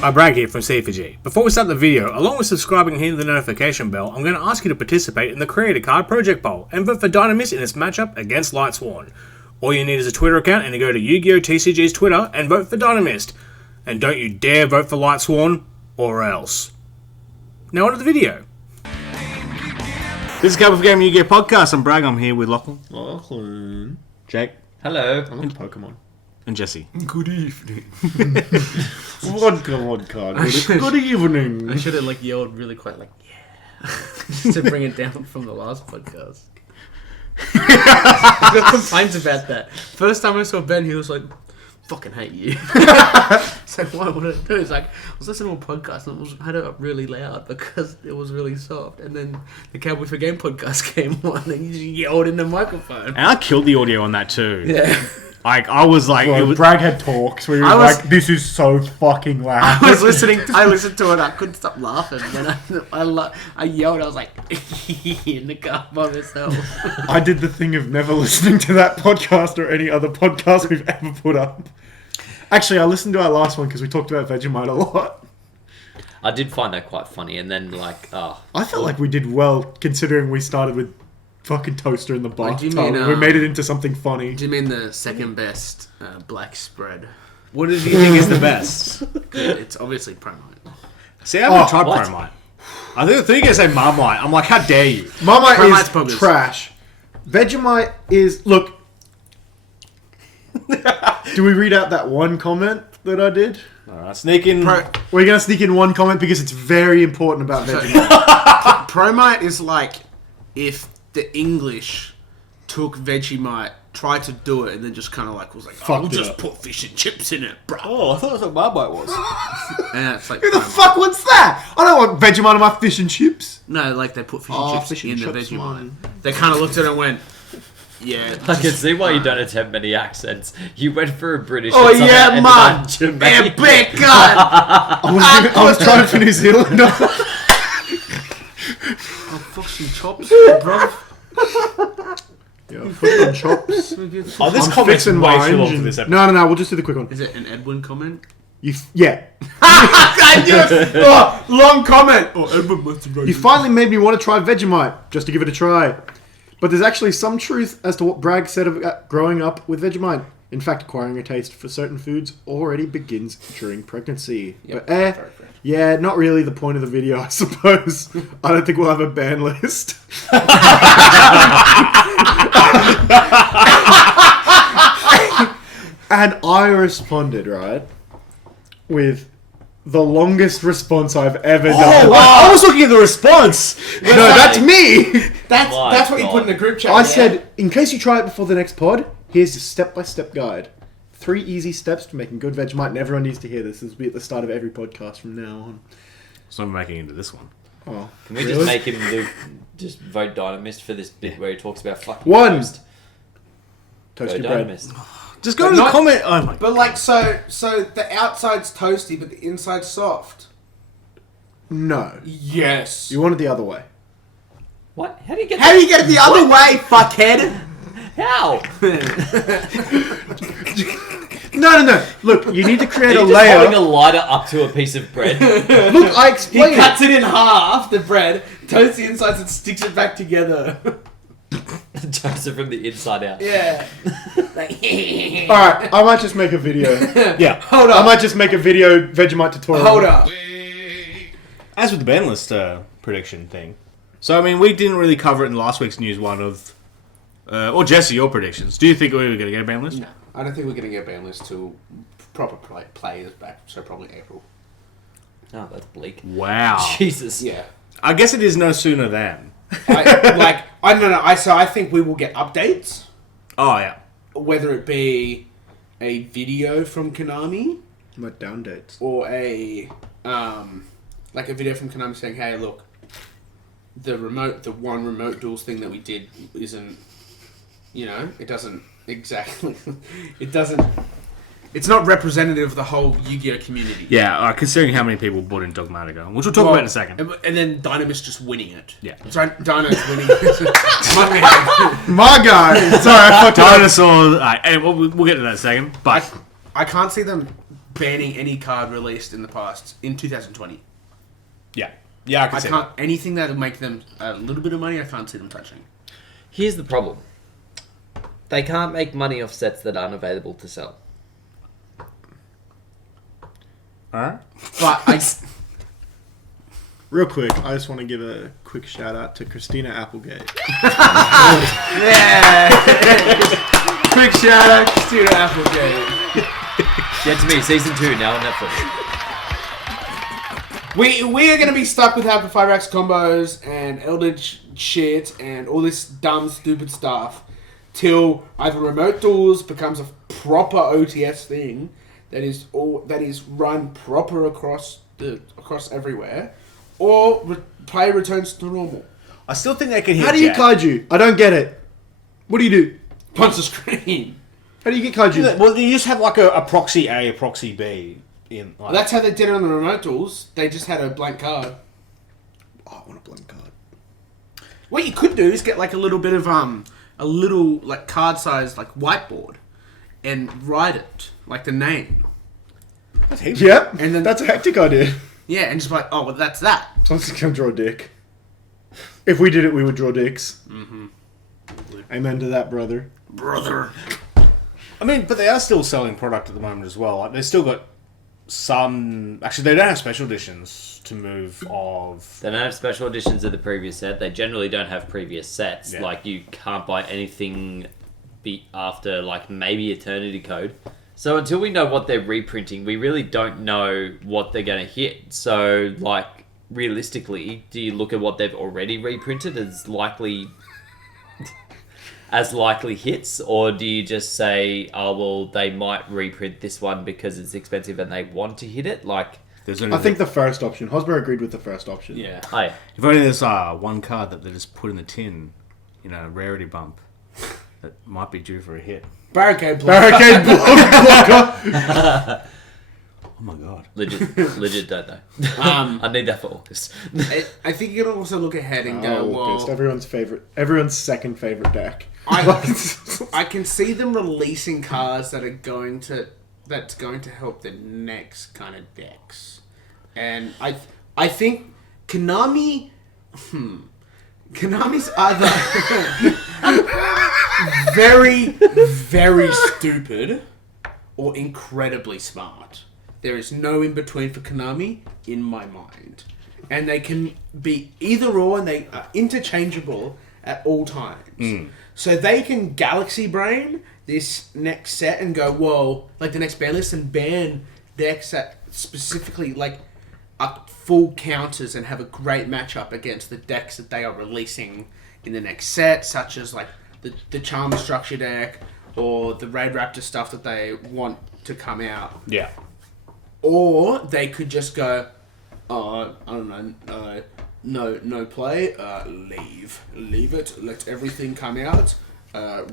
Brag here from C4G. Before we start the video, along with subscribing and hitting the notification bell, I'm going to ask you to participate in the Creator Card Project Poll and vote for Dynamist in its matchup against Lightsworn. All you need is a Twitter account and to go to Yu-Gi-Oh! TCG's Twitter and vote for Dynamist. And don't you dare vote for Lightsworn, or else. Now on to the video. This is Cup of Game Yu-Gi-Oh! Podcast. I'm Brag. I'm here with Lachlan. Jake. Hello. I'm into Pokemon. And Jesse. Good evening. Vodka. Good evening. I should have yelled really quite yeah. Just to bring it down from the last podcast. I got complaints about that. First time I saw Ben, he was like, fucking hate you. It's like, what did I do? It's like, I was listening to a podcast and I had it up really loud because it was really soft. And then the Cowboy for Game podcast came on and you just yelled in the microphone. And I killed the audio on that too. Yeah. I was like... Brag had talks where he was like, this is so fucking loud. I listened to it, I couldn't stop laughing. And I yelled, I was like, in the car by myself. I did the thing of never listening to that podcast or any other podcast we've ever put up. Actually, I listened to our last one because we talked about Vegemite a lot. I did find that quite funny, and then I felt like we did well considering we started with fucking toaster in the bathtub. mean, we made it into something funny. Do you mean the second best black spread? What do you think is the best? It's obviously Promite. See, I haven't tried Promite. I think you're going to say Marmite. I'm like, how dare you? Marmite is trash. Vegemite is... Look. Do we read out that one comment that I did? Alright, sneak in. We're going to sneak in one comment because it's very important about Vegemite. Promite is like if the English took Vegemite, tried to do it, and then just kind of was like, we'll just put fish and chips in it, bro. Oh, I thought that's what Marmite was. And it's like, who the fuck wants that? I don't want Vegemite on my fish and chips. No, they put fish and chips in the Vegemite. They kind of looked at it and went, yeah. I can see why you don't attempt many accents. You went for a British. Oh yeah, man. Yeah, big gun. I was trying for New Zealand. I'll fuck some chops, bro. Yeah, put on chops. This comment's way too long for this episode. No, we'll just do the quick one. Is it an Edwin comment? Yeah. Long comment. You finally made me want to try Vegemite, just to give it a try. But there's actually some truth as to what Bragg said about growing up with Vegemite. In fact, acquiring a taste for certain foods already begins during pregnancy. Yep. But yeah, not really the point of the video, I suppose. I don't think we'll have a ban list. And I responded, right, with the longest response I've ever done. Wow, I was looking at the response. No, that's me. That's what you put in the group chat. I said, in case you try it before the next pod, here's a step-by-step guide. 3 easy steps to making good Vegemite, and everyone needs to hear this. This will be at the start of every podcast from now on. So I'm making it into this one. Oh, Can we just make him just vote Dynamist for this bit where he talks about fucking toasted Vote bread. Dynamist. Just go to the comment. Oh my. But so the outside's toasty, but the inside's soft. No. Yes. You want it the other way. What? How do you get it the other way, fuckhead? How? No. Look, you need to create a Are you layer. just holding a lighter up to a piece of bread? Look, I explained He cuts it in half, the bread, toasts the insides and sticks it back together. Toast it from the inside out. Yeah. Alright, I might just make a video. Yeah. Hold up. I might just make a video Vegemite tutorial. Hold up. As with the ban list prediction thing. So, I mean, we didn't really cover it in last week's news one of... or Jesse, your predictions. Do you think we were going to get a ban list? No, I don't think we're going to get a ban list till proper players back, so probably April. Oh, that's bleak. Wow. Jesus. Yeah. I guess it is no sooner than. I think we will get updates. Oh, yeah. Whether it be a video from Konami What down dates? or a video from Konami saying, "Hey, look, the one remote duels thing that we did isn't, it doesn't exactly, it's not representative of the whole Yu-Gi-Oh community." Yeah, considering how many people bought in Dogmatica, which we'll talk about in a second. And then Dynamist just winning it. Yeah. So Dyna's winning. My guy! Sorry, I fucked up. Dinosaur. We'll get to that in a second. But I can't see them banning any card released in the past in 2020. Yeah, I can I see can't that. anything that'll make them a little bit of money. I can't see them touching. Here's the problem. They can't make money off sets that aren't available to sell. Alright. But I Real quick, I just want to give a quick shout out to Christina Applegate. yeah. Quick shout out to Applegate. Get to me, season 2 now on Netflix. We are going to be stuck with Hyper Firex combos and Eldritch shit and all this dumb, stupid stuff till either Remote Duels becomes a proper OTS thing that is run proper across everywhere, or play returns to normal. I still think they can hit How do you Jack. kaiju? I don't get it. What do you do? Punch the screen. How do you get kaiju? Well, you just have like a proxy A, a proxy B. Well, that's how they did it on the Remote Duels. They just had a blank card. Oh, I want a blank card. What you could do is get like a little bit of a little like card size like whiteboard and write it like the name. That's heaps. Yep, And then- that's a hectic idea. Yeah, and just like, oh well, that's that. Someone's gonna draw a dick. If we did it, we would draw dicks. Mm-hmm. Amen to that, brother. Brother. I mean, but they are still selling product at the moment as well. Like, they've still got some... Actually, they don't have special editions to move of... They don't have special editions of the previous set. They generally don't have previous sets. Yeah. Like, you can't buy anything after, like, maybe Eternity Code. So until we know what they're reprinting, we really don't know what they're going to hit. So, like, realistically, do you look at what they've already reprinted as likely hits, or do you just say, oh, well, they might reprint this one because it's expensive and they want to hit it? Like, I think the first option. Hosmer agreed with the first option. Yeah. hey, If only there's one card that they just put in the tin, a rarity bump, that might be due for a hit. Barricade block. Barricade blocker. Oh my god. legit don't know. I need that for August. I think you can also look ahead and go, August, well, everyone's second favorite deck. I can see them releasing cards that's going to help the next kind of decks, and I think Konami's either very, very stupid or incredibly smart. There is no in between for Konami in my mind, and they can be either or, and they are interchangeable at all times. So they can Galaxy Brain this next set and go, whoa, like the next ban list, and ban decks that specifically like are full counters and have a great matchup against the decks that they are releasing in the next set, such as like the Charm Structure deck or the Raid Raptor stuff that they want to come out. Yeah. Or they could just go, I don't know, no play, leave it, let everything come out,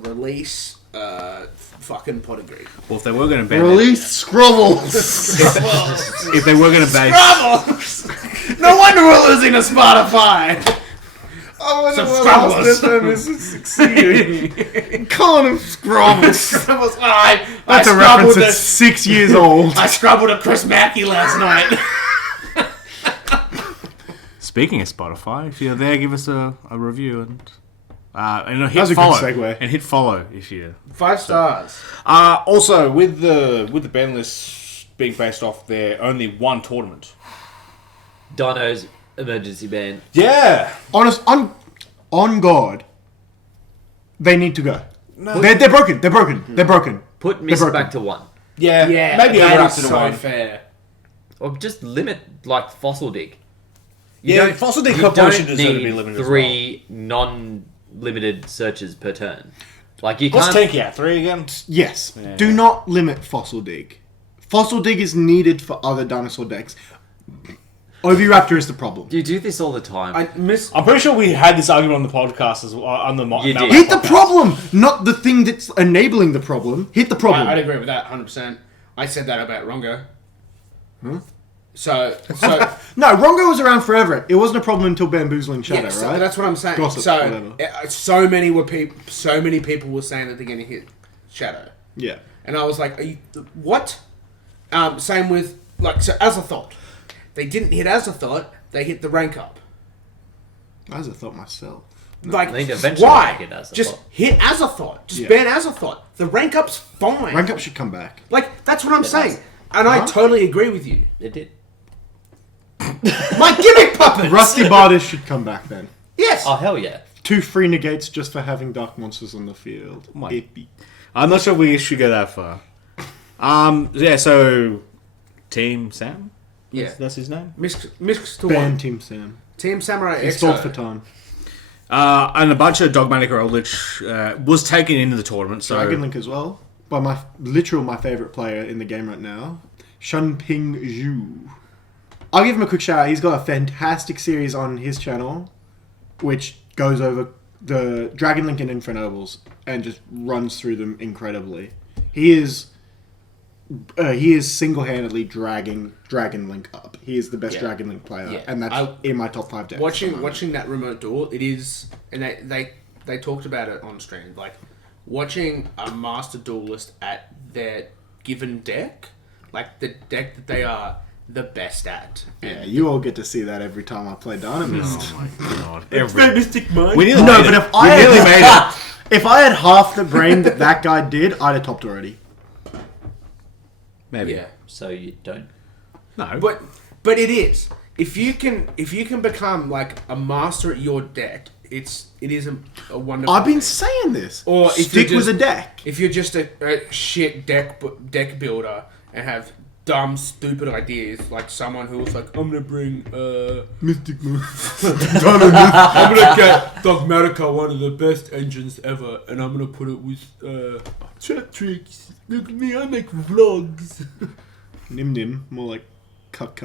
release, fucking pot of greed. Well, if they were going to ban Release Scrubbles. if they were going to ban... Scrabbles! No wonder we're losing to Spotify! Oh, Some well, Scrubbles. this time is succeeding. Calling them Scrubbles. Scrabbles. That's a reference that's 6 years old. I scrabbled a Chris Mackey last night. Speaking of Spotify, if you're there, give us a review and hit That was a good follow. segue. And hit follow if you... 5 stars. Also, with the ban list being based off their only one tournament. Dino's emergency ban. Yeah! On God, they need to go. No. They're broken. They're broken. Put Miss broken. back to 1. Yeah, maybe that over is up to so one. fair. Or just limit, like, Fossil Dig. Yeah, Fossil Dig You Corporation don't deserve to be need limited as 3 non-limited searches per turn. Like, you What's can't... Tanky at? 3 again? Yes. Do not limit Fossil Dig. Fossil Dig is needed for other dinosaur decks. Oviraptor is the problem. You do this all the time. I'm pretty sure we had this argument on the podcast as well. On the You did. Hit the problem, not the thing that's enabling the problem. Hit the problem. I'd agree with that 100%. I said that about Rongo. So No, Rongo was around forever. It wasn't a problem until Bamboozling Shadow, yes, right? that's what I'm saying. Gossip, so whatever. so many people were saying that they're going to hit Shadow, Yeah. and I was like, "Are you what?" Same with, so Azathoth. They didn't hit Azathoth, they hit the rank up. As I thought myself. I think eventually why? they hit Azathoth. Just hit Azathoth. Just ban Azathoth. The rank up's fine. Rank up should come back. That's what I'm saying. does. And I totally agree with you. It did. My gimmick puppets! Rusty Bardish should come back then. Yes! Oh, hell yeah. 2 free negates just for having dark monsters on the field. My- Epic. I'm not sure we should go that far. Yeah, so Team Sam? Yeah. That's his name? Misks to Ban one. Team Sam. Team Samurai He X. stalled for time. And a bunch of Dogmatic Eldritch was taken into the tournament, so... Dragon Link as well. By my favourite player in the game right now. Shunping Zhu. I'll give him a quick shout out. He's got a fantastic series on his channel, which goes over the Dragon Link and Infernobles and just runs through them incredibly. He is single-handedly dragging Dragon Link up. He is the best Dragon Link player, and that's in my top 5 decks. Watching that remote duel, it is, and they talked about it on stream. Watching a master duelist at their given deck, the deck that they are the best at. Yeah, you all get to see that every time I play Dynamist. Oh my god. Mystic Mind. We nearly No, made but it. if I We had, nearly made it. if I had half the brain that guy did, I'd have topped already. Maybe. Yeah. So you don't. No. But it is. If you can become a master at your deck, it is a wonderful. I've been thing. saying this. Or if Stick you're with just- a deck. If you're just a shit deck builder and have dumb, stupid ideas, like someone who was like, I'm gonna bring Mystic Moon. I'm gonna get Dogmatica, one of the best engines ever, and I'm gonna put it with chat tricks. Look at me, I make vlogs. Nim Nim, more like Cuck.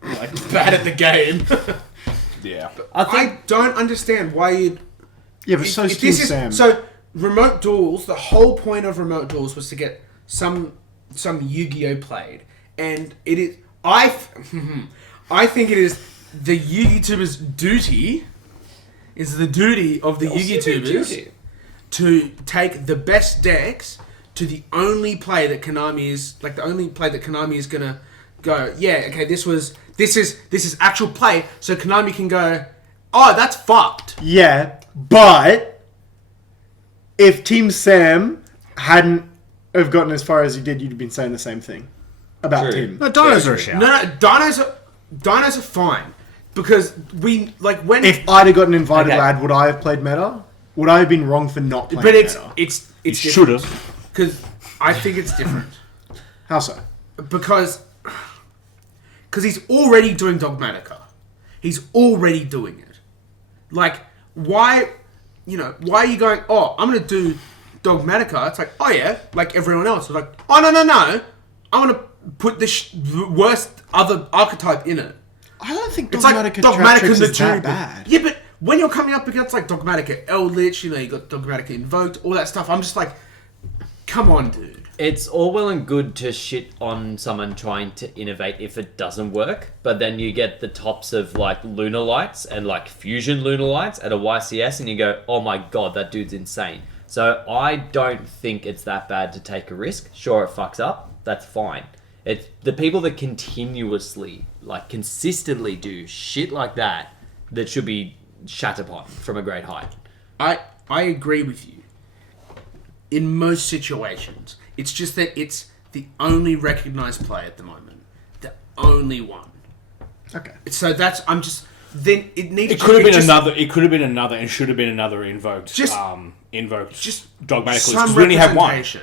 Bad at the game. Yeah. I don't understand why you'd. Yeah, but so is Team Sam. So remote duels. The whole point of remote duels was to get some Yu-Gi-Oh played, and it is. I think it is the Yu-Gi-Tubers' duty. Is the duty of the Yu-Gi-Tubers to take the best decks to the only play that Konami is the only play that Konami is gonna go. Yeah, okay, this is actual play, so Konami can go. Oh, that's fucked. Yeah, but if Team Sam hadn't have gotten as far as he did, you'd have been saying the same thing about True. him. No, Dinos are a shout. No, dinos are fine because when If I'd have gotten invited, Okay. lad, would I have played meta? Would I have been wrong for not playing but it's meta? You should have. because I think it's different How so? because he's already doing Dogmatica. He's already doing it. Why are you going, oh, I'm going to do Dogmatica? It's oh yeah, like everyone else. It's oh, no. I'm going to put the worst other archetype in it. I don't think It's Dogmatica Dogmatica is that Natural. bad. Yeah, but when you're coming up against Dogmatica Eldritch, you got Dogmatica Invoked, all that stuff, I'm just come on, dude. It's all well and good to shit on someone trying to innovate if it doesn't work, but then you get the tops of Lunar Lights and Fusion Lunar Lights at a YCS and you go, oh my god, that dude's insane. So I don't think it's that bad to take a risk. Sure, it fucks up. That's fine. It's the people that continuously, consistently do shit like that should be shat upon from a great height. I agree with you. In most situations. It's just that it's the only recognized play at the moment. The only one. Okay. So that's then it needs It could have been another. It could have been another, and should have been another invoked. Just- invoked. just dogmatically. some Because we only have one. representation.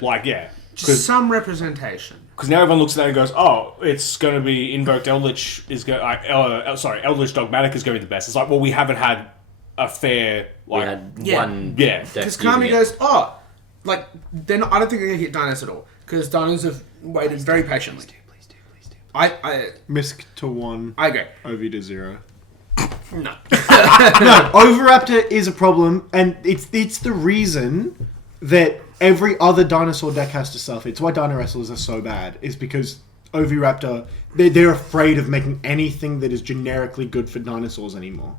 Just Because some representation. now everyone looks at that and goes, "Oh, it's going to be invoked Eldritch is going. Eldritch Dogmatic is going to be the best." It's well, we haven't had a fair We had Yeah. one Yeah. deck Because using Konami it. goes, they're not, I don't think they're going to hit Dinos at all. Because Dinos have waited very patiently. Please do. I Misk to 1, agree. OV to 0. No. No, Overraptor is a problem, and it's the reason that every other dinosaur deck has to suffer. It's why Dino Wrestlers are so bad, is because Oviraptor, they're afraid of making anything that is generically good for dinosaurs anymore.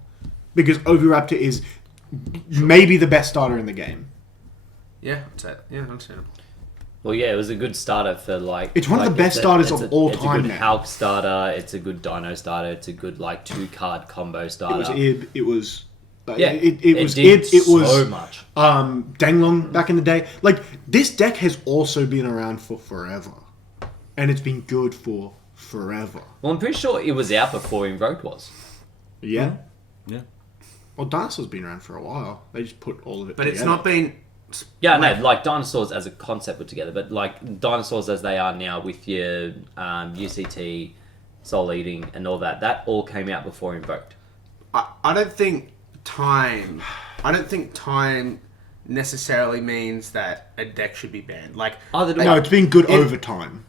Because Oviraptor is maybe the best starter in the game. Yeah, that's it. Yeah, understandable. Well, yeah, it was a good starter for like. It's one of the best starters of all time It's a good now. Hulk starter. It's a good Dino starter. It's a good like 2-card combo starter. It was Ib. It was. Yeah, it was did Ib. It was so much. Danglong back in the day. Like, this deck has also been around for forever, and it's been good for forever. Well, I'm pretty sure it was out before Invoked was. Yeah. Yeah. Well, Dinosaur's been around for a while. They just put all of it But together. it's not been... Yeah, no, like dinosaurs as a concept put together, but like dinosaurs as they are now with your UCT, Soul Eating, and all that, that all came out before Invoked. I don't think time necessarily means that a deck should be banned. Like, No, it's been good over time.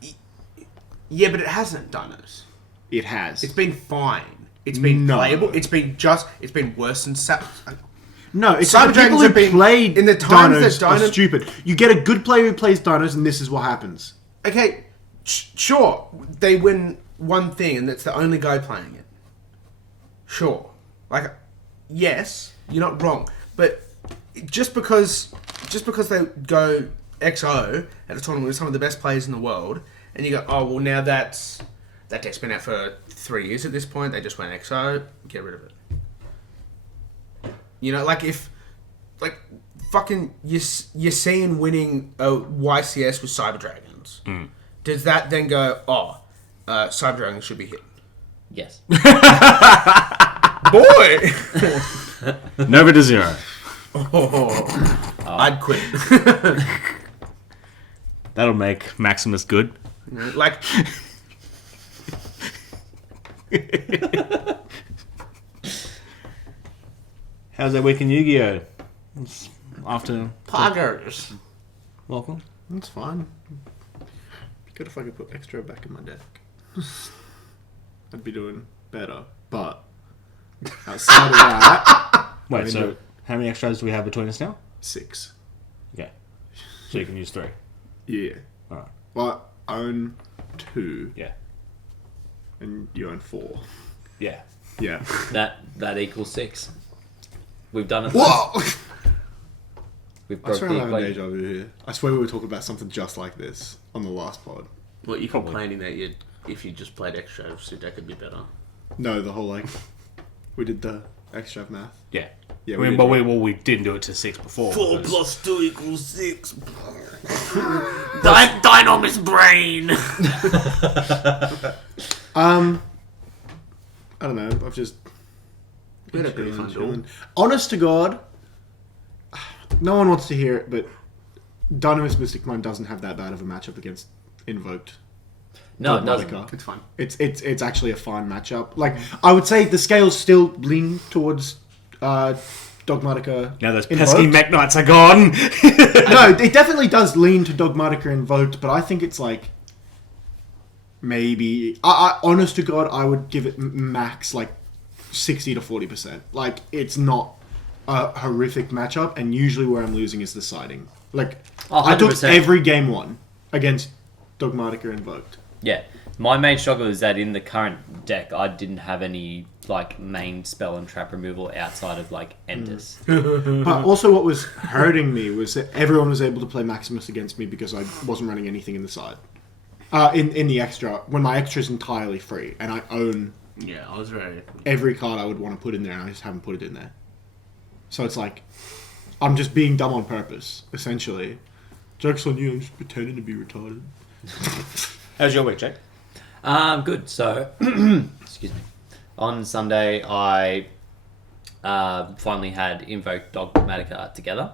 yeah, but it hasn't done it. It has. It's been fine. It's been No. playable. It's been worse than No, it's Cyber the Dragons people who have been- played in the times Dinos that are Dino- stupid. You get a good player who plays Dinos, and this is what happens. Okay, sure, they win one thing, and that's the only guy playing it. Sure, like, yes, you're not wrong, but just because they go XO at a tournament with some of the best players in the world, and you go, oh well, now that deck's been out for 3 years at this point, they just went XO, get rid of it. You know, like if, like, fucking Yassine winning a YCS with Cyber Dragons. Does that then go, Cyber Dragons should be hit? Yes. Boy! Nova to 0. I'd quit. That'll make Maximus good. You know, like, How's that week in Yu-Gi-Oh? After poggers. welcome. That's fine. Be good if I could put extra back in my deck. I'd be doing better. But outside of that, Wait, I mean, so how many extras do we have between us now? 6. Okay. So you can use 3. Yeah. Alright. Well, I own 2, Yeah. and you own 4. Yeah. Yeah. That equals 6. We've done it. Whoa! We've I broke swear the I'm having equation. deja vu here. I swear we were talking about something just like this on the last pod. What, you complaining that if you just played extra, your deck could be better? No, the whole, like, we did the extra math. Yeah. Yeah, I we mean, did. We didn't do it to 6 before. because- 2 equals 6. Dynamis brain! I don't know. I've just We had a pretty fun duel. honest to God, no one wants to hear it, but Dynamis Mystic Mind doesn't have that bad of a matchup against Invoked. No, it Dogmatica. doesn't. It's fun. It's actually a fine matchup. Like, I would say the scales still lean towards Dogmatica. Now those Invoked. pesky Mech Knights are gone. No, it definitely does lean to Dogmatica Invoked, but I think it's like maybe I honest to God, I would give it max like 60 to 40%. Like, it's not a horrific matchup, and usually where I'm losing is the siding. Like, Oh, I took 100%. every game 1 against Dogmatica Invoked. Yeah. My main struggle is that in the current deck, I didn't have any like main spell and trap removal outside of like Enders. But also what was hurting me was that everyone was able to play Maximus against me because I wasn't running anything in the side. In the extra, when my extra is entirely free, and I own Yeah, I was very... every card I would want to put in there, and I just haven't put it in there. So it's like, I'm just being dumb on purpose, essentially. Joke's on you, I'm just pretending to be retarded. How's your week, Jake? Good. So, excuse me. On Sunday, I finally had Invoke Dogmatica together.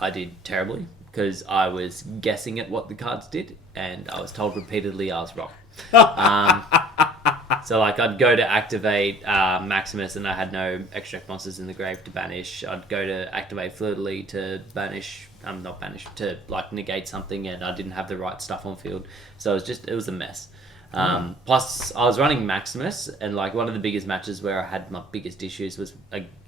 I did terribly because I was guessing at what the cards did, and I was told repeatedly I was wrong. So, like, I'd go to activate Maximus, and I had no extra monsters in the grave to banish. I'd go to activate Fleur-de-Lis to banish, not banish, to, like, negate something, and I didn't have the right stuff on field. So, it was a mess. Plus, I was running Maximus, and, like, one of the biggest matches where I had my biggest issues was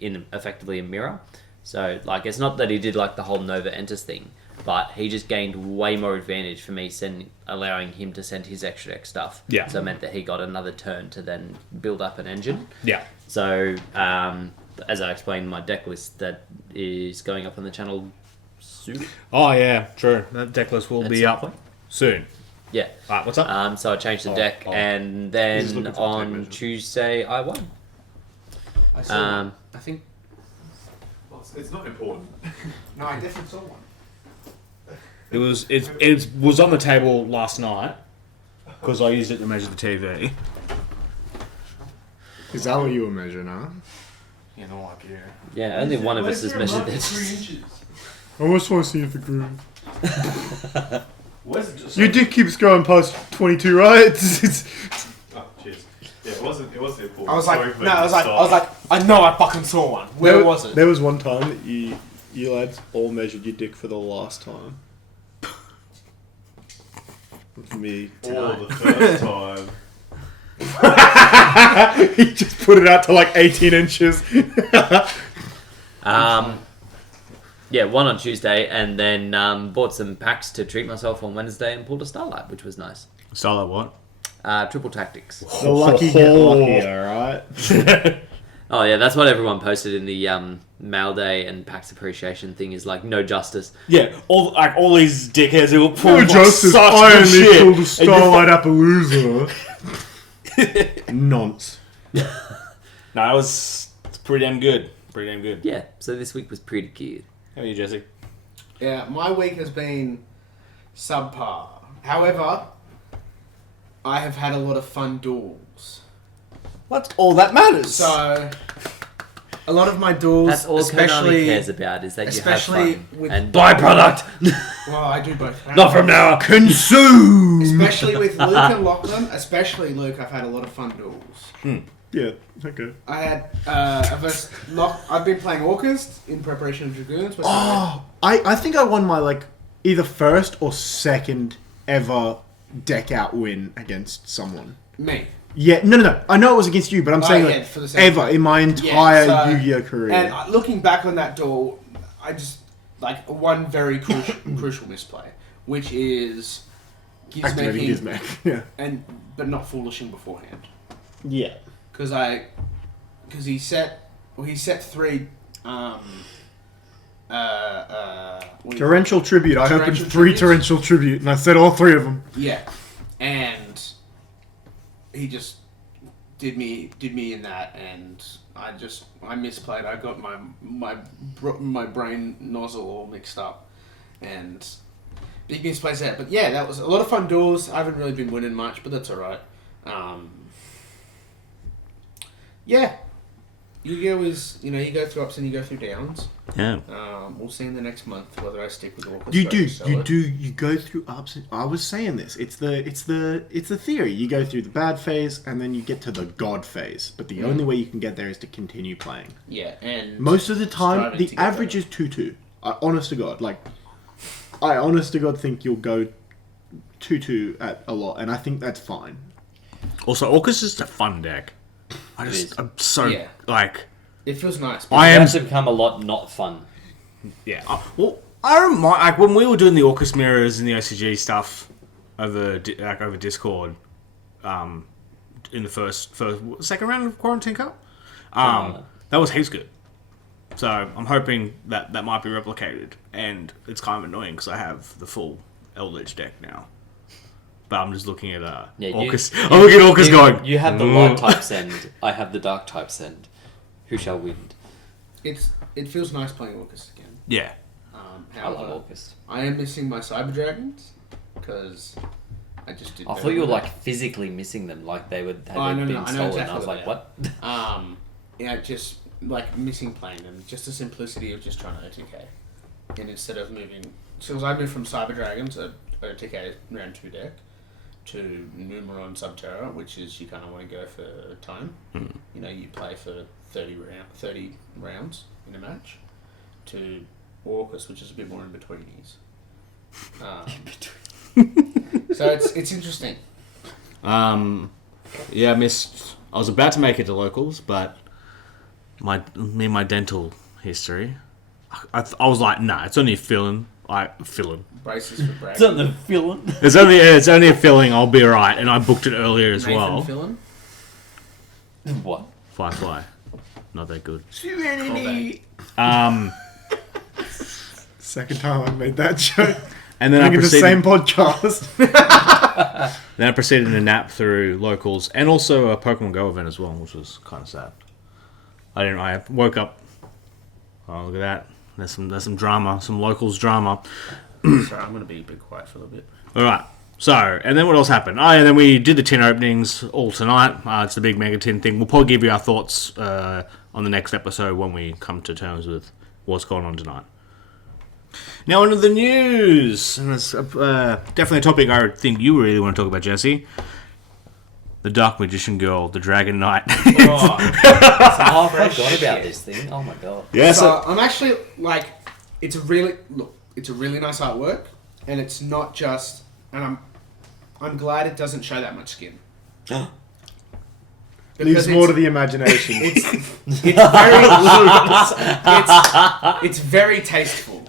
in effectively a mirror. So, like, it's not that he did, like, the whole Nova Enters thing, but he just gained way more advantage for me allowing him to send his extra deck stuff. Yeah. So it meant that he got another turn to then build up an engine. Yeah. So, as I explained, my deck list that is going up on the channel soon. Oh, yeah, true. That deck list will At be some up point. Soon. Yeah. Alright, what's up? So I changed the deck, and He's then looking for tape on measure. Tuesday I won. I saw one. I think. Well, it's not important. No, I definitely saw one. It was on the table last night because I used it to measure the TV. Is that what you were measuring, huh? You know, like Yeah, only one of us has measured this. 3 inches. I always want to see if it grew. Where's it just? Your dick keeps growing past 22, right? It's Oh, cheers. Yeah, it wasn't important. I was like, Sorry for no, I was making like, I know I fucking saw one. Where was it? There was one time that you lads all measured your dick for the last time. With me Or tonight. the first time. He just put it out to like 18 inches. Yeah, one on Tuesday, and then bought some packs to treat myself on Wednesday and pulled a Starlight, which was nice. Starlight what? Triple Tactics. The lucky get lucky, alright? Oh yeah, that's what everyone posted in the Mail Day and PAX Appreciation thing is like, no justice. Yeah, all these dickheads who will pull No justice, such I good only shit. pulled a Starlight Appaloosa. Nonce. No, it's pretty damn good. Pretty damn good. Yeah, so this week was pretty good. How are you, Jesse? Yeah, my week has been subpar. However, I have had a lot of fun duels. That's all that matters. So, a lot of my duels, That's all Konami especially cares about is that you have especially fun. with- And byproduct! well, I do both. Not from now. Consume! Especially with Luke and Lachlan, especially Luke, I've had a lot of fun duels. Yeah, okay. I had I've been playing Orcas in preparation of Dragoons. But Oh, I think I won my like either first or second ever deck out win against someone. me. Yeah, no. I know it was against you, but I'm saying yeah, like for the same ever in my entire so- Yu-Gi-Oh career. And looking back on that duel, I just like one very crucial misplay, which is Activating Gizmaking Gizmek. Yeah. but not foolishing beforehand. Yeah. Because he set 3 Torrential Tribute. I opened Torrential 3 Tributes? Torrential Tribute, and I said all 3 of them. Yeah, and he just did me in that, and I misplayed. I got my brain nozzle all mixed up, and big misplays there. But yeah, that was a lot of fun duels. I haven't really been winning much, but that's all right. Yeah, Yu-Gi-Oh is, you go through ups and you go through downs. Yeah. We'll see in the next month whether I stick with Orcus. You go through ups. I was saying this. It's the theory. You go through the bad phase, and then you get to the god phase. But the only way you can get there is to continue playing. Yeah, and Most of the time, striving the to get average is 2-2. Honest to God, I honest to God think you'll go 2-2 at a lot, and I think that's fine. Also, Orcus is just a fun deck. I'm so Yeah. It feels nice. I It am. has become a lot not fun. Yeah. I don't mind. When we were doing the Orcus mirrors and the OCG stuff over Discord, in the second round of Quarantine Cup, that was heaps good. So I'm hoping that might be replicated, and it's kind of annoying because I have the full Eldritch deck now. But I'm just looking at Orcus. I'm looking at Orcus going. You have the light type send. I have the dark type send. Who shall win? It feels nice playing Orcus again. Yeah. I love Orcus. I am missing my Cyber Dragons because I just did. I thought you were like physically missing them, like they would have no, been I know stolen. exactly I was what like, they what? Yeah, just like missing playing them. Just the simplicity of just trying to OTK, and instead of moving. So I moved from Cyber Dragons, a OTK round 2 deck, to Numeron Subterra, which is you kind of want to go for time. You play for 30 rounds in a match, to Orcus, which is a bit more in betweenies. So it's interesting. Yeah, I missed. I was about to make it to locals, but my dental history. I was like, nah, it's only a filling. Braces for Bragg. It's not the feeling. It's only a filling. I'll be alright, and I booked it earlier as well. Nathan Fillon? What? Firefly, not that good. Serenity. Second time I made that joke. And then I Making the proceeded. same podcast. Then I proceeded to nap through locals and also a Pokemon Go event as well, which was kind of sad. I woke up. Oh, look at that! There's some drama, some locals drama. Sorry, I'm gonna be a bit quiet for a little bit. All right. So, and then what else happened? Oh, yeah, then we did the tin openings all tonight. It's the big mega tin thing. We'll probably give you our thoughts on the next episode when we come to terms with what's going on tonight. Now, onto the news. And it's definitely a topic I think you really want to talk about, Jesse. The Dark Magician Girl, the Dragon Knight. Oh, I forgot about this thing. Oh my god. Yes. So I'm actually like, it's a really nice artwork, and it's not just, and I'm glad it doesn't show that much skin. Leaves more to the imagination. It's very tasteful.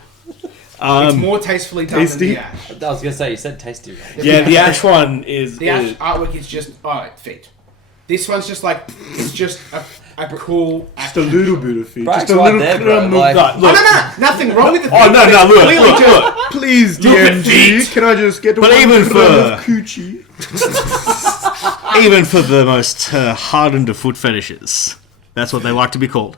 It's more tastefully done than the Ash. I was gonna say you said tasty. Right? Yeah, the Ash one is... The Ash artwork is just feet. This one's just like it's just a cool. Just a little bit of feet. Brack's Just a right little there, bit bro. of Like, No, nothing wrong with the feet. Oh, no, look, Clearly look, just- look. Please, Look at DMG, feet. can I just get But one even gram of for- coochie? Even for the most hardened of foot fetishes. That's what they like to be called.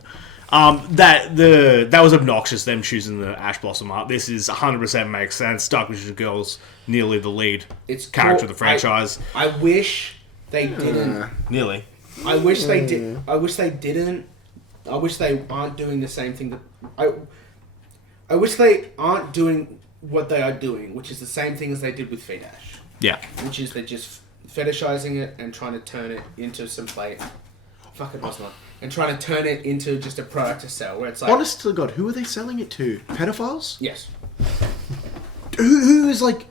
That was obnoxious, them choosing the Ash Blossom art. This is 100% makes sense. Dark Magician Girl's nearly the lead character of the franchise. I wish they didn't. Nearly. I wish they did. I wish they didn't. I wish they aren't doing the same thing that I wish they aren't doing what they are doing, which is the same thing as they did with Feet Ash. Yeah. Which is they're just fetishizing it and trying to turn it into some play. Fucking hosmer. And trying to turn it into just a product to sell, where it's like... Honest to God, who are they selling it to? Pedophiles? Yes. Who is like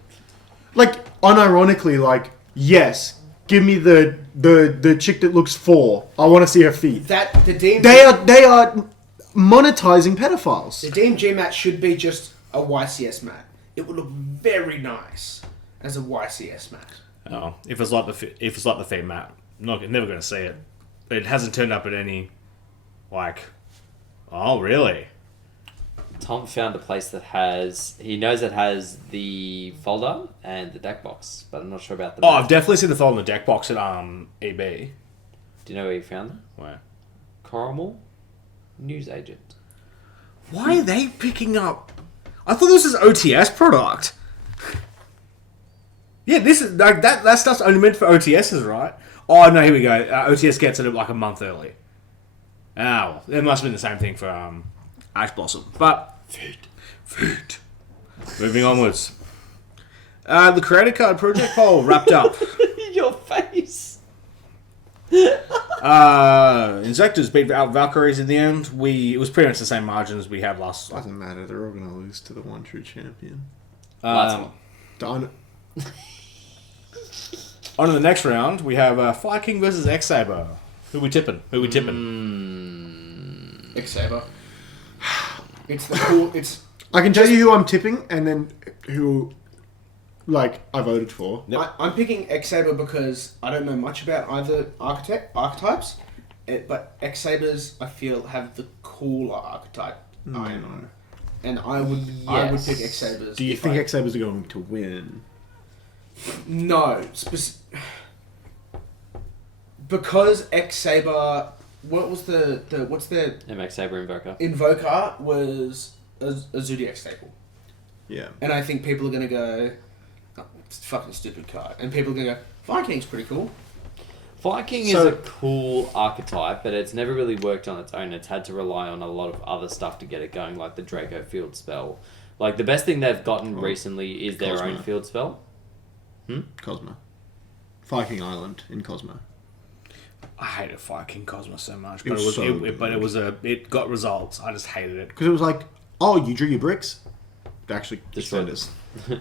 unironically like, yes, give me the chick that looks 4. I want to see her feet. The DMG... They are monetizing pedophiles. The DMG mat should be just a YCS mat. It would look very nice as a YCS mat. Oh, if it's like the Fee Mat, I'm never going to see it. It hasn't turned up at any, like, oh really? Tom found a place that has the folder and the deck box, but I'm not sure about the. Oh, I've definitely seen the folder in the deck box at EB. Do you know where you found them? Where? Coromel Newsagent. Why are they picking up? I thought this was OTS product. Yeah, this is like that stuff's only meant for OTSs, right? Oh no, here we go. OTS gets it like a month early. Oh, well, it must have been the same thing for Ash Blossom. But food. Moving onwards. The Creator Card Project poll wrapped up. Your face. Insectors beat out Valkyries in the end. It was pretty much the same margin as we had last. Doesn't matter. They're all going to lose to the one true champion. On to the next round, we have Fire King versus X-Saber. Who we tipping? X-Saber. It's the cool... I can tell you who I'm tipping, and then who, like, I voted for. Yep. I'm picking X-Saber because I don't know much about either archetypes, but X-Sabers, I feel, have the cooler archetype I know. And I would pick X-Sabers. Do you think X-Sabers are going to win? No. Because X-Saber... what's their... MX Saber Invoker. Invoker was a Zodiac staple. Yeah. And I think people are going to go... Oh, it's a fucking stupid card. And people are going to go, Fire King's pretty cool. Fire King is a cool archetype, but it's never really worked on its own. It's had to rely on a lot of other stuff to get it going, like the Draco field spell. Like, the best thing they've gotten recently is their own field spell. Cosmo. Fire King Island in Cosmo. I hated Fire King Cosmos so much, It was so good. it got results. I just hated it. Because it was like, oh, you drew your bricks? They actually Destroyed destroyed us.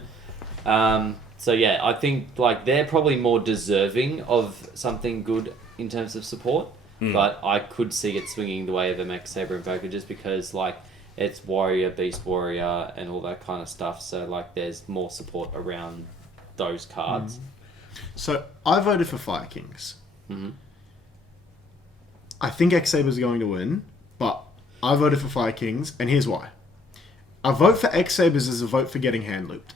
us. So yeah, I think like they're probably more deserving of something good in terms of support, but I could see it swinging the way of MX Saber Invoker just because like it's Warrior, Beast Warrior, and all that kind of stuff. So like there's more support around those cards. So I voted for Fire Kings. Mm-hmm. I think X-Sabers are going to win, but I voted for Fire Kings, and here's why. A vote for X-Sabers is a vote for getting hand looped.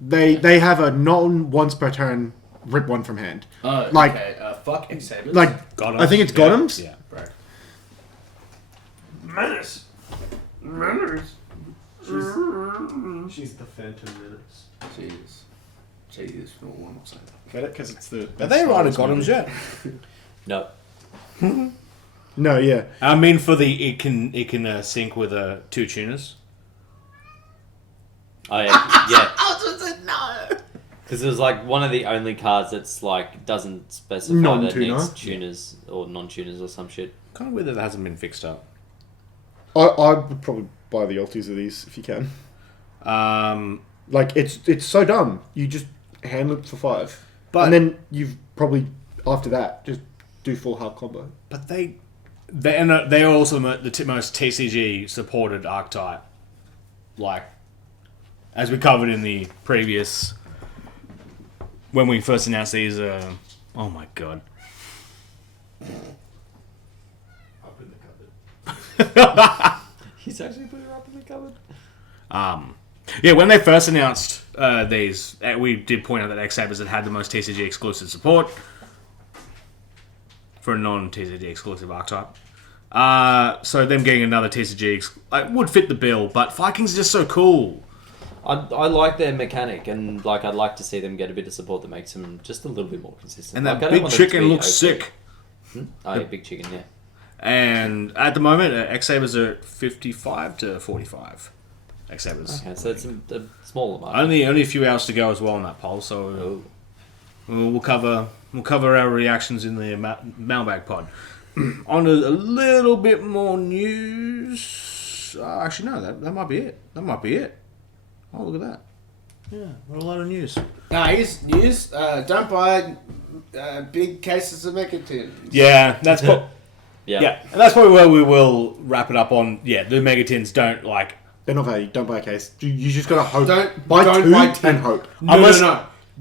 They have a once per turn rip one from hand. Oh, Like- okay. Fuck X-Sabers. Like Got I think it's Golems. Yeah. Bro. Menace. She's the Phantom Menace. Jesus, no one will say that. Get it? Because it's the. Are they right at Golems yet? No. No, yeah. I mean, for the it can sync with two tuners. Oh yeah. Yeah. I was just saying no. Because it was like one of the only cards that's like doesn't specify that Non-tuner. needs tuners or non-tuners or some shit. Kind of weird that it hasn't been fixed up. I would probably buy the ultis of these if you can. Like it's so dumb. You just hand it for 5, But- and then you've probably after that just do full half combo. But they're also the most TCG supported archetype. Like, as we covered in the previous, when we first announced these. Oh my god. Up in the cupboard. He's actually put her up in the cupboard. Yeah, when they first announced these, we did point out that X-Sabers had the most TCG exclusive support for a non-TCG exclusive archetype. So them getting another TCG would fit the bill, but Vikings are just so cool. I like their mechanic, and like I'd like to see them get a bit of support that makes them just a little bit more consistent. And Like, I that don't big want them to chicken be looks OP. sick. Oh, yeah, big chicken, yeah. And at the moment, X-Sabers are at 55 to 45. X-Sabers. Okay, so it's a smaller market. Only a few hours to go as well on that poll, so we'll cover our reactions in the mailbag pod. On a little bit more news. Actually, no, that might be it. Oh, look at that. Yeah, what a lot of news. Guys, news. Don't buy big cases of Megatins. Yeah, that's yeah, and that's probably where we will wrap it up on. Yeah, the Megatins don't like. They're not value. Don't buy a case. You just gotta hope. Don't buy buy 2 10. and hope. No.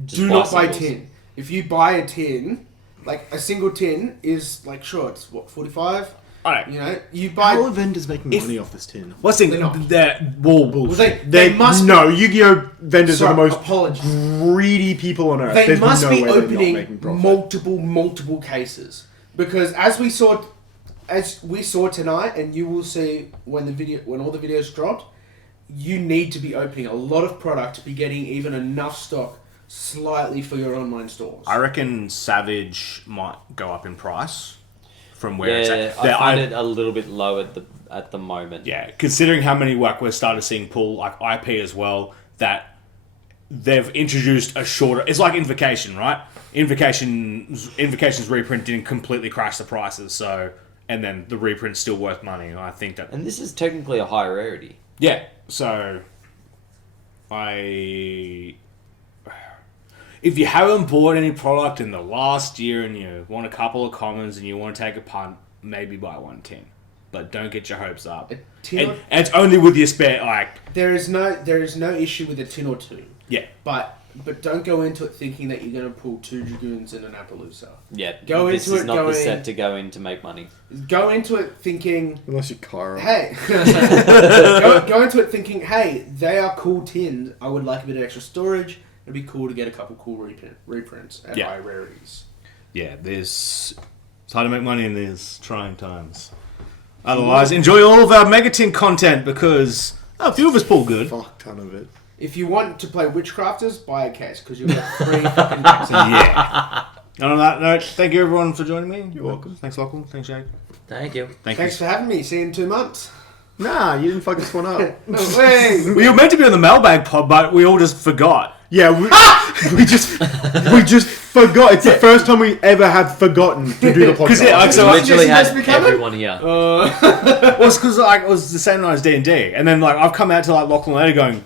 Just Do buy not buy singles. 10. If you buy a tin, like a single tin is like sure it's what 45. Alright. You know, you buy. How are vendors making money off this tin? What's the They're not. Bullshit. They must be- no. Yu-Gi-Oh vendors are the most apologies. greedy people on earth. They There's must no be way they're not making opening profit. multiple cases because as we saw tonight, and you will see when all the videos dropped, you need to be opening a lot of product to be getting even enough stock slightly for your online stores. I reckon Savage might go up in price from where it's Yeah, at. I find it a little bit low at the moment. Yeah, considering how many we're started seeing pull like IP as well, that they've introduced a shorter. It's like Invocation, right? Invocation's reprint didn't completely crash the prices, so and then the reprint's still worth money. And I think that And this is technically a high rarity. yeah, so if you haven't bought any product in the last year and you want a couple of commons and you want to take a punt, maybe buy 110. But don't get your hopes up. tin And it's only with your spare, like... There is no issue with a tin or two, Yeah. but don't go into it thinking that you're going to pull 2 Dragoons and an Appaloosa. Yeah, Go this into is it not going- the set to go in to make money. Go into it thinking, Unless you're Kyra. hey, go into it thinking, hey, they are cool tins. I would like a bit of extra storage. It'd be cool to get a couple cool reprints at Yeah. high rarities. Yeah, it's hard to make money in these trying times. Otherwise, enjoy all of our Megatin content because a few of us pull good. Fuck ton of it. If you want to play Witchcrafters, buy a case because you'll get 3 fucking packs. Yeah. And on that note, thank you everyone for joining me. You're welcome. Thanks, Lachlan. Thanks, Jake. Thank you. Thanks for having me. See you in 2 months. Nah, you didn't fuck this one up. No way. We were meant to be on the mailbag pod, but we all just forgot. Yeah, we just forgot. It's the first time we ever have forgotten to do the podcast. yeah, like, so I- Literally Jesse had must be coming? everyone here. Well, it's because it was the same night as D&D, and then I've come out to Lachlan later going,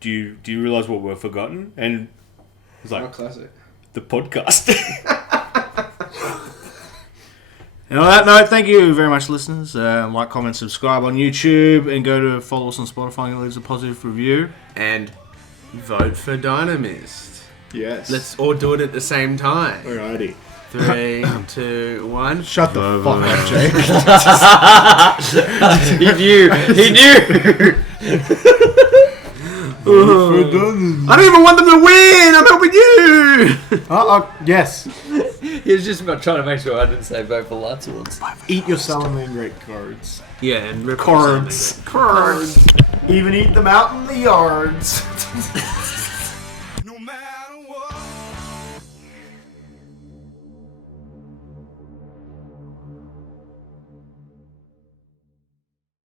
"Do you realize what we've forgotten?" And it's Oh, like classic. the podcast. And on that note, thank you very much, listeners. Like, comment, subscribe on YouTube, and go to follow us on Spotify and leave us a positive review. And vote for Dynamist. Yes. Let's all do it at the same time. Alrighty. 3, 2, 1. Shut the fuck up, Jake. He knew. I don't even want them to win. I'm helping you. Yes. He was just about trying to make sure I didn't say vote for Lights Ones. Eat your Salamander cards. Yeah, and rip Cards. Even eat them out in the yards.